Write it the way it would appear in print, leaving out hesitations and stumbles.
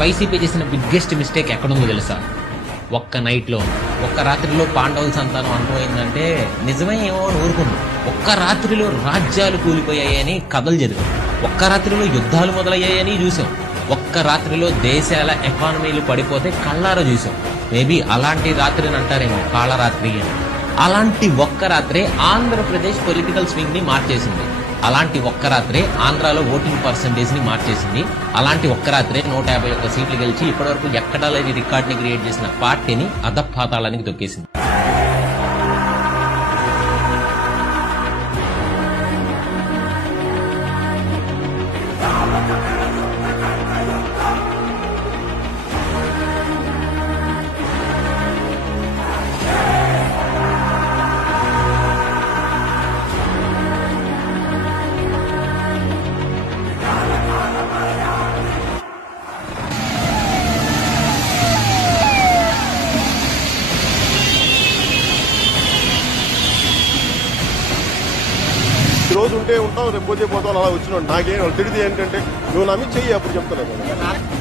YCP చేసిన biggest mistake ఎక్కడుందో తెలుసా? ఒక్క నైట్లో, ఒక్క రాత్రిలో పాండవుల సంతానం అంతమైందంటే నిజమే ఏమో అని ఊరుకున్నాం. ఒక్క రాత్రిలో రాజ్యాలు కూలిపోయాయని కథలు చదివాం. ఒక్క రాత్రిలో యుద్ధాలు మొదలయ్యాయని చూసాం. ఒక్క రాత్రిలో దేశాల ఎకానమీలు పడిపోతే కళ్ళారా చూసాం. మేబీ అలాంటి రాత్రిని అంటారేమో కాళరాత్రి అని. అలాంటి ఒక్క రాత్రే ఆంధ్రప్రదేశ్ పొలిటికల్ స్వింగ్ ని మార్చేసింది. అలాంటి ఒక్క రాత్రే ఆంధ్రాలో ఓటింగ్ పర్సంటేజ్ ని మార్చేసింది. అలాంటి ఒక్క రాత్రే 151 సీట్లు గెలిచి ఇప్పటివరకు ఎక్కడా లేని రికార్డ్ ని క్రియేట్ చేసిన పార్టీని అధపాతాళానికి తొక్కేసింది. ఈ రోజు ఉంటే ఉంటావు, రేపు పోతే పోతావు, అలా వచ్చినాడు. నాకేం వాళ్ళు తిరిగి ఏంటంటే నువ్వు నమ్మి చెయ్యి అప్పుడు చెప్తాను.